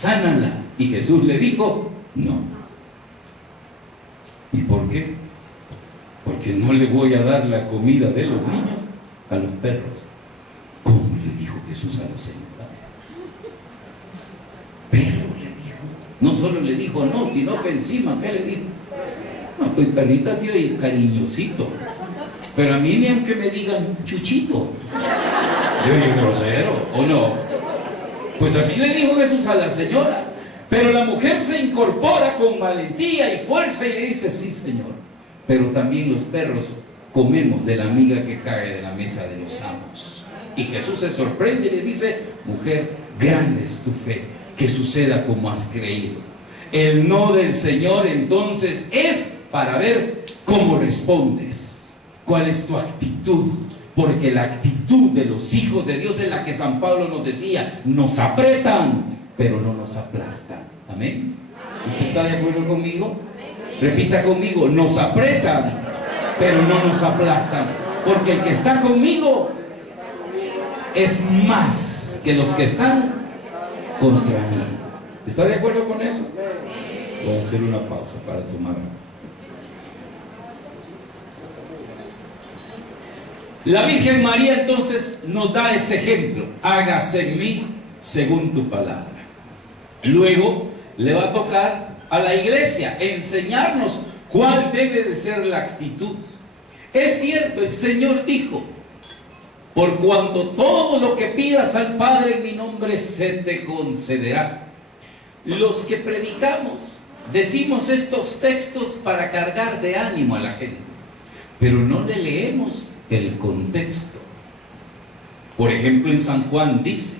sánala. Y Jesús le dijo, no. ¿Y por qué? Porque no le voy a dar la comida de los niños a los perros. ¿Cómo le dijo Jesús a la señora? Pero le dijo. No solo le dijo no, sino que encima, ¿qué le dijo? No, pues perrita sí oye cariñosito. Pero a mí ni aunque me digan chuchito. ¿Se oye grosero o no? Pues así le dijo Jesús a la señora. Pero la mujer se incorpora con valentía y fuerza y le dice, sí, Señor. Pero también los perros comemos de la miga que cae de la mesa de los amos. Y Jesús se sorprende y le dice, mujer, grande es tu fe, que suceda como has creído. El no del Señor entonces es para ver cómo respondes. ¿Cuál es tu actitud? Porque la actitud de los hijos de Dios es la que San Pablo nos decía, nos apretan, pero no nos aplastan. ¿Amén? ¿Usted está de acuerdo conmigo? Repita conmigo, nos apretan, pero no nos aplastan. Porque el que está conmigo es más que los que están contra mí. ¿Está de acuerdo con eso? Voy a hacer una pausa para tomar. La Virgen María entonces nos da ese ejemplo. Hágase en mí según tu palabra. Luego le va a tocar a la iglesia enseñarnos cuál debe de ser la actitud. Es cierto, el Señor dijo, por cuanto todo lo que pidas al Padre en mi nombre se te concederá. Los que predicamos decimos estos textos para cargar de ánimo a la gente, pero no le leemos el contexto. Por ejemplo, en San Juan dice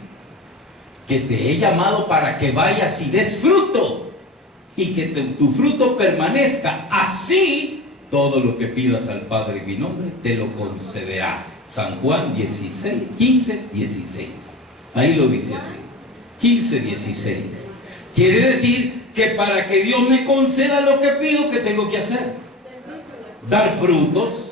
que te he llamado para que vayas y des fruto y que tu fruto permanezca. Así todo lo que pidas al Padre en mi nombre te lo concederá. San Juan 15, 16. Ahí lo dice así. 15, 16. Quiere decir que para que Dios me conceda lo que pido, ¿qué tengo que hacer? Dar frutos.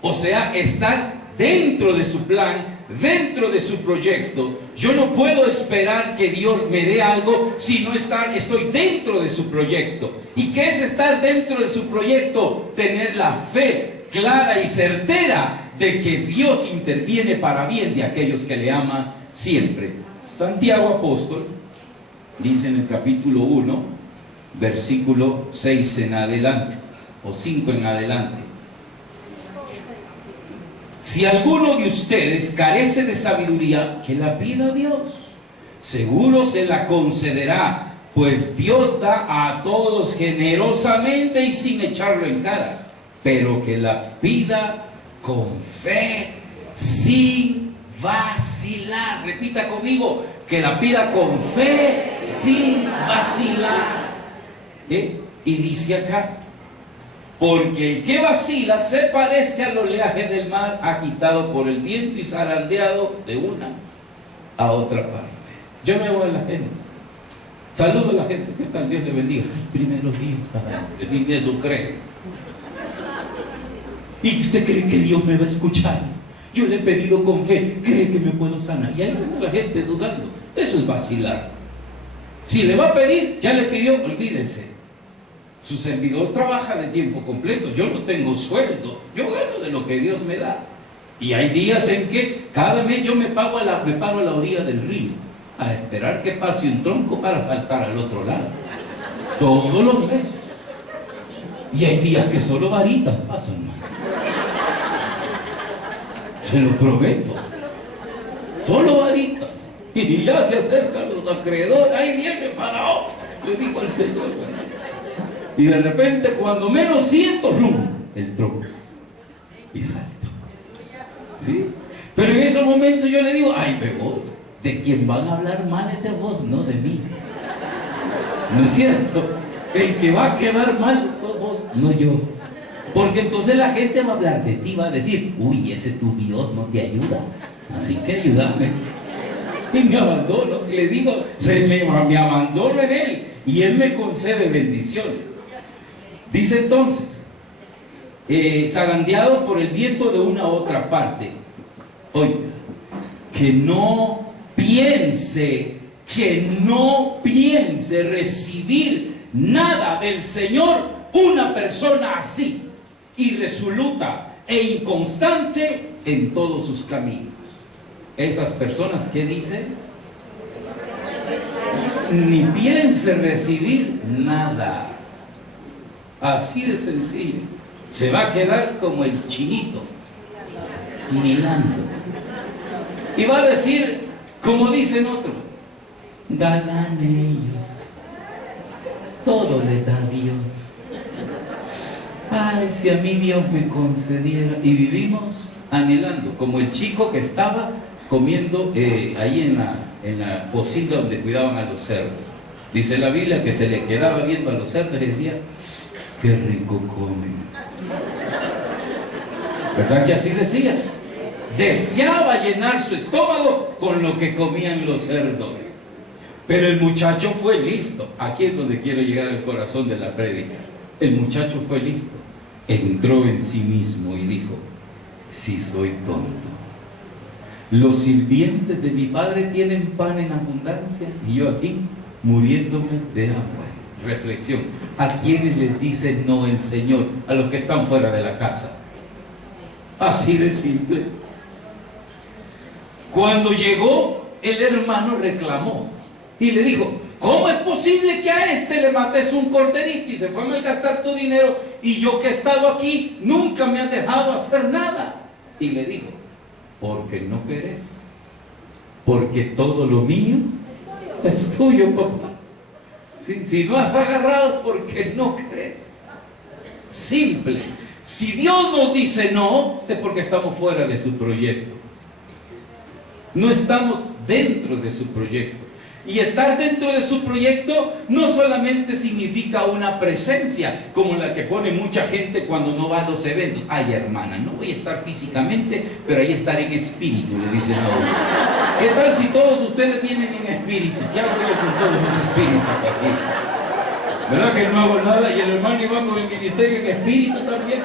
O sea, estar dentro de su plan, dentro de su proyecto. Yo no puedo esperar que Dios me dé algo si no estoy dentro de su proyecto. ¿Y qué es estar dentro de su proyecto? Tener la fe clara y certera de que Dios interviene para bien de aquellos que le aman siempre. Santiago apóstol dice en el capítulo 1, versículo 6 en adelante, o 5 en adelante. Si alguno de ustedes carece de sabiduría, que la pida a Dios. Seguro se la concederá, pues Dios da a todos generosamente y sin echarlo en cara. Pero que la pida con fe, sin vacilar. Repita conmigo, que la pida con fe, sin vacilar. Y dice acá, porque el que vacila se parece al oleaje del mar, agitado por el viento y zarandeado de una a otra parte. Yo me voy a la gente, saludo a la gente, ¿qué tal? Dios le bendiga. Primeros días, ni eso cree. ¿Y usted cree que Dios me va a escuchar? Yo le he pedido con fe, ¿cree que me puedo sanar? Y ahí está la gente dudando. Eso es vacilar. Si le va a pedir, ya le pidió, olvídese. Su servidor trabaja de tiempo completo. Yo no tengo sueldo. Yo gano de lo que Dios me da. Y hay días en que cada mes yo me paro a la orilla del río a esperar que pase un tronco para saltar al otro lado. Todos los meses. Y hay días que solo varitas pasan. Se lo prometo. Solo varitas. Y ya se acercan los acreedores. Ahí viene Faraón. Le digo al Señor, bueno. Y de repente, cuando menos siento, ¡rum!, el tronco. Y salto. ¿Sí? Pero en esos momentos yo le digo, ay, pero vos, de quien van a hablar mal es de vos, no de mí. ¿No es cierto? El que va a quedar mal sos vos, no yo. Porque entonces la gente va a hablar de ti, va a decir, uy, ese tu Dios no te ayuda, así que ayúdame. Y me abandono, y le digo, me abandono en Él, y Él me concede bendiciones. Dice entonces, zarandeado por el viento de una a otra parte. Oiga, que no piense piense recibir nada del Señor una persona así, irresoluta e inconstante en todos sus caminos. Esas personas, ¿qué dicen? Ni piense recibir nada. Así de sencillo. Se va a quedar como el chinito, mirando. Y va a decir, como dicen otros, ganan ellos, todo le da Dios. Ay, si a mí Dios me concediera. Y vivimos anhelando, como el chico que estaba comiendo ahí en la cocina donde cuidaban a los cerdos. Dice la Biblia que se le quedaba viendo a los cerdos y decía, qué rico comen. ¿Verdad que así decía? Deseaba llenar su estómago con lo que comían los cerdos. Pero el muchacho fue listo. Aquí es donde quiero llegar al corazón de la prédica. El muchacho fue listo. Entró en sí mismo y dijo, si soy tonto. Los sirvientes de mi padre tienen pan en abundancia y yo aquí muriéndome de hambre. Reflexión. ¿A quiénes les dice no el Señor? A los que están fuera de la casa. Así de simple. Cuando llegó, el hermano reclamó y le dijo, ¿cómo es posible que a este le mates un corderito y se fue a malgastar tu dinero y yo que he estado aquí nunca me has dejado hacer nada? Y le dijo, porque no querés, porque todo lo mío es tuyo, papá. Si no has agarrado, porque no crees. Simple. Si Dios nos dice no, es porque estamos fuera de su proyecto. No estamos dentro de su proyecto. Y estar dentro de su proyecto no solamente significa una presencia, como la que pone mucha gente cuando no va a los eventos. Ay, hermana, no voy a estar físicamente, pero ahí estaré en espíritu, le dicen a uno. ¿Qué tal si todos ustedes vienen en espíritu? ¿Qué hago yo con todos los espíritus aquí? ¿Verdad que no hago nada? Y el hermano iba con el ministerio en espíritu también.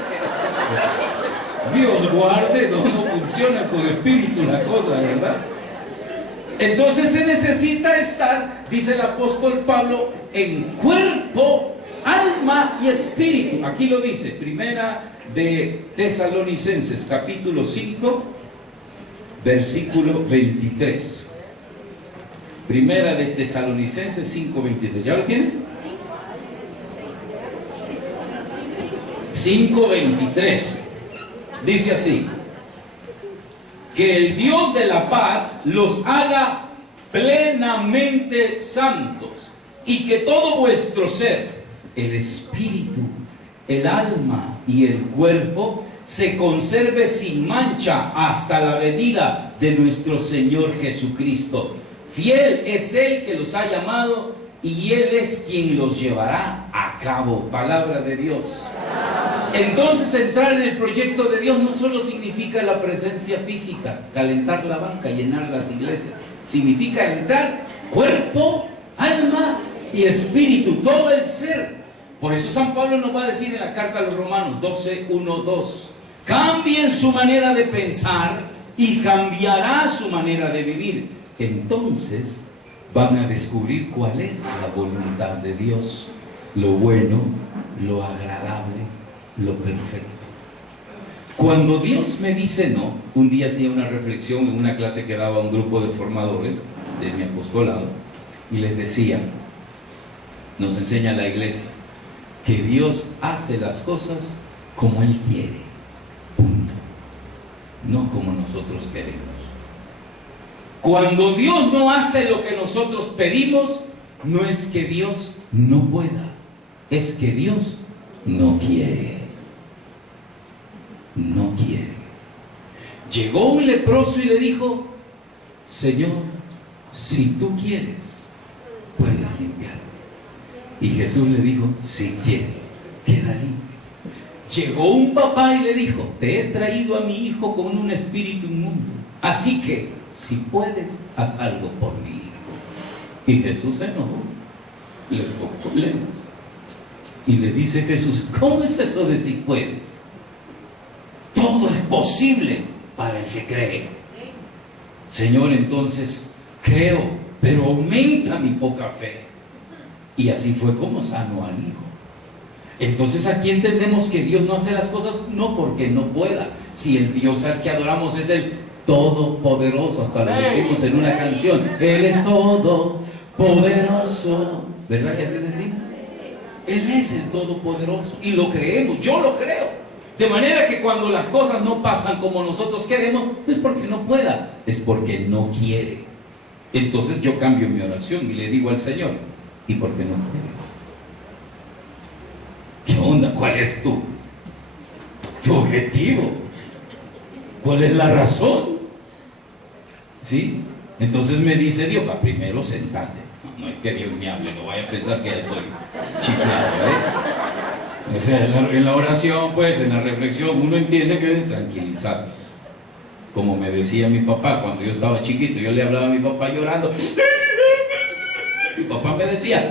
Dios guarde, no funciona con espíritu la cosa, ¿verdad? Entonces se necesita estar, dice el apóstol Pablo, en cuerpo, alma y espíritu. Aquí lo dice, primera de Tesalonicenses, capítulo 5, versículo 23. Primera de Tesalonicenses 5, 23. ¿Ya lo tienen? 5:23. Dice así: que el Dios de la paz los haga plenamente santos y que todo vuestro ser, el espíritu, el alma y el cuerpo, se conserve sin mancha hasta la venida de nuestro Señor Jesucristo. Fiel es Él que los ha llamado y Él es quien los llevará a cabo. Palabra de Dios. Entonces entrar en el proyecto de Dios no solo significa la presencia física, calentar la banca, llenar las iglesias. Significa entrar cuerpo, alma y espíritu, todo el ser. Por eso San Pablo nos va a decir en la carta a los Romanos 12, 1, 2: cambien su manera de pensar y cambiará su manera de vivir. Entonces van a descubrir cuál es la voluntad de Dios, lo bueno, lo agradable, lo perfecto. Cuando Dios me dice no, un día hacía una reflexión en una clase que daba un grupo de formadores de mi apostolado y les decía, nos enseña la iglesia, que Dios hace las cosas como Él quiere, punto, no como nosotros queremos. Cuando Dios no hace lo que nosotros pedimos, no es que Dios no pueda, es que Dios no quiere. No quiere. Llegó un leproso y le dijo, Señor, si tú quieres, puedes limpiarme. Y Jesús le dijo, si quiere, queda limpio. Llegó un papá y le dijo, te he traído a mi hijo con un espíritu inmundo, así que, si puedes, haz algo por mi hijo. Y Jesús se enojó, le tocó lejos. Y le dice Jesús, ¿cómo es eso de si puedes? Todo es posible para el que cree. Señor, entonces creo, pero aumenta mi poca fe. Y así fue como sanó al hijo. Entonces aquí entendemos que Dios no hace las cosas no porque no pueda. Si el Dios al que adoramos es el Todopoderoso, hasta lo decimos en una canción, Él es Todopoderoso. ¿Verdad que así decimos? Él es el Todopoderoso y lo creemos, yo lo creo. De manera que cuando las cosas no pasan como nosotros queremos, no es porque no pueda, es porque no quiere. Entonces yo cambio mi oración y le digo al Señor, ¿y por qué no quieres? ¿Qué onda? ¿Cuál es tu objetivo? ¿Cuál es la razón? ¿Sí? Entonces me dice Dios, primero sentate. No es que Dios me hable, no vaya a pensar que ya estoy chiflado, ¿eh? O sea, en la oración, pues, en la reflexión, uno entiende que es tranquilizar. Como me decía mi papá cuando yo estaba chiquito, yo le hablaba a mi papá llorando. Mi papá me decía,